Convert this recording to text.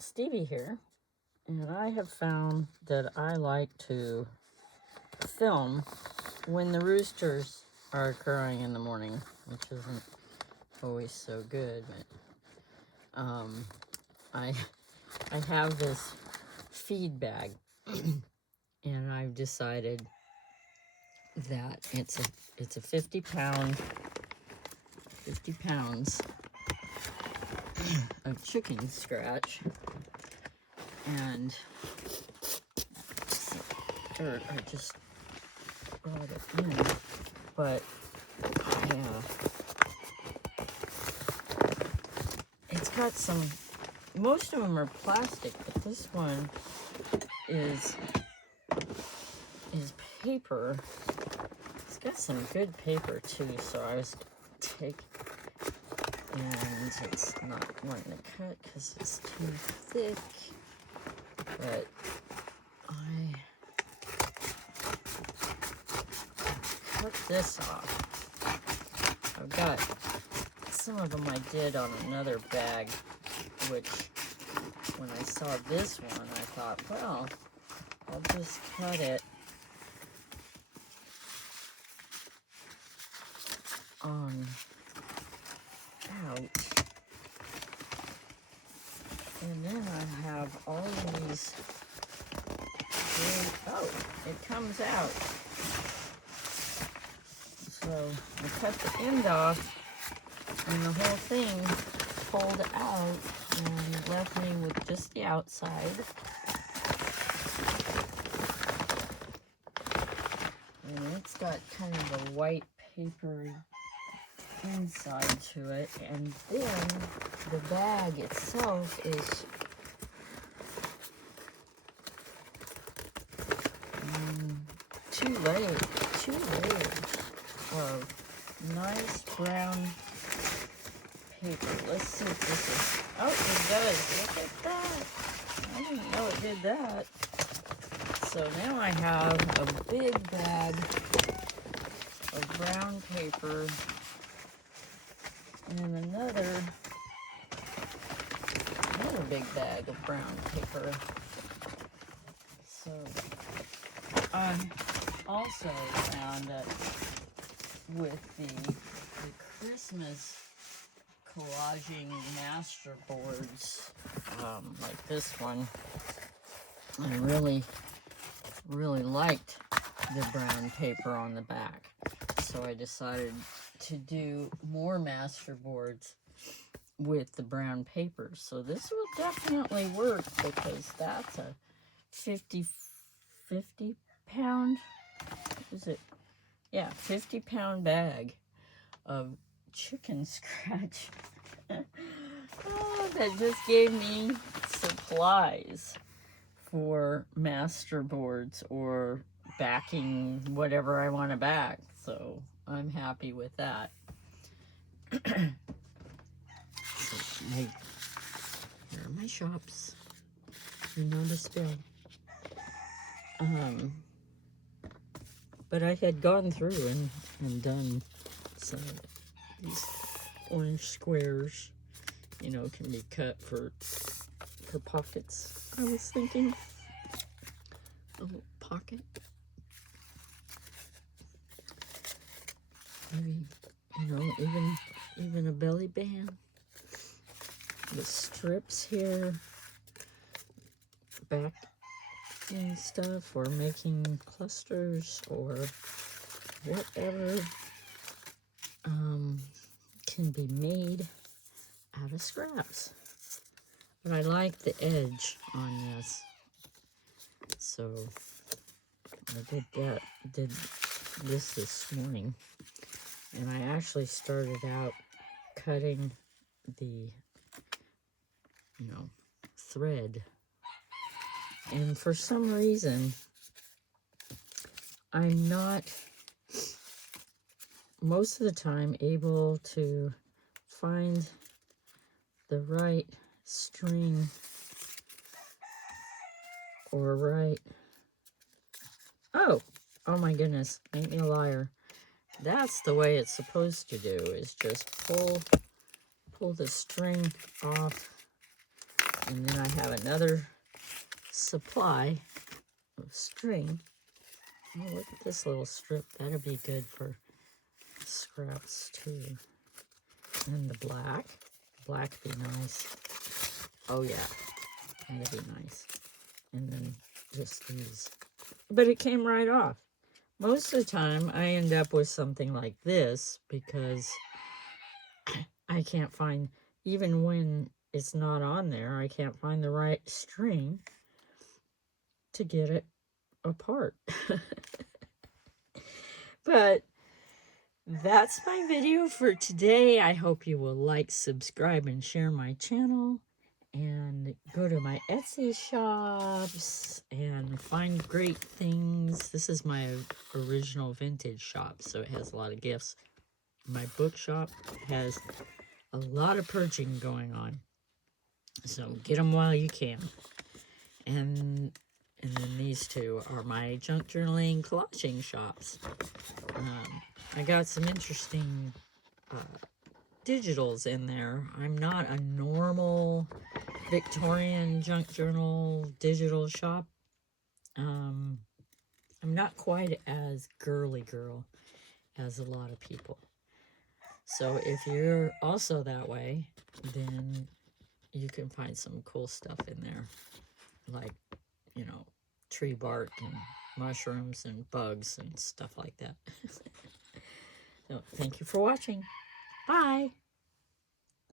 Stevie here, and I have found that I like to film when the roosters are crowing in the morning, which isn't always so good, but I have this feed bag and I've decided that it's a 50 pounds of chicken scratch and dirt. I just brought it in, but yeah, it's got some, most of them are plastic, but this one is paper. It's got some good paper too, so I was taking, and it's not wanting to cut because it's too thick, but I cut this off. I've got some of them I did on another bag, which when I saw this one I thought, well, I'll just cut it on out, and then I have all these it comes out, so I cut the end off and the whole thing pulled out and left me with just the outside. And it's got kind of a white papery inside to it, and then the bag itself is two layers of nice brown paper. Let's see if this is, oh, it does. Look at that. I didn't know it did that. So now I have a big bag of brown paper and another big bag of brown paper. So I also found that with the Christmas collaging master boards, like this one, I really liked the brown paper on the back, so I decided to do more master boards with the brown paper. So this will definitely work, because that's a 50 pound, is it? Yeah, 50 pound bag of chicken scratch. That just gave me supplies for master boards or backing whatever I want to back. So I'm happy with that. Here are my shops. You know the spill. But I had gone through and done some of these orange squares, you know, can be cut for pockets. I was thinking a little pocket. Maybe, you know, even a belly band. The strips here, back and stuff, or making clusters or whatever can be made out of scraps. But I like the edge on this, so I did this morning, and I actually started out cutting the, you know, thread, and for some reason I'm not most of the time able to find the right string or oh my goodness, make me a liar. That's the way it's supposed to do, is just pull the string off And then I have another supply of string. Oh, look at this little strip. That'll be good for scraps too. And the black. Black would be nice. Oh yeah, that'd be nice. And then just these. But it came right off. Most of the time, I end up with something like this because I can't find, even when it's not on there, I can't find the right string to get it apart. But that's my video for today. I hope you will like, subscribe, and share my channel. And go to my Etsy shops and find great things. This is my original vintage shop, so it has a lot of gifts. My bookshop has a lot of purging going on, so get them while you can. And then these two are my junk journaling collaging shops. I got some interesting digitals in there. I'm not a normal Victorian junk journal digital shop. I'm not quite as girly girl as a lot of people. So if you're also that way, then you can find some cool stuff in there, like, you know, tree bark and mushrooms and bugs and stuff like that. So thank you for watching. Bye.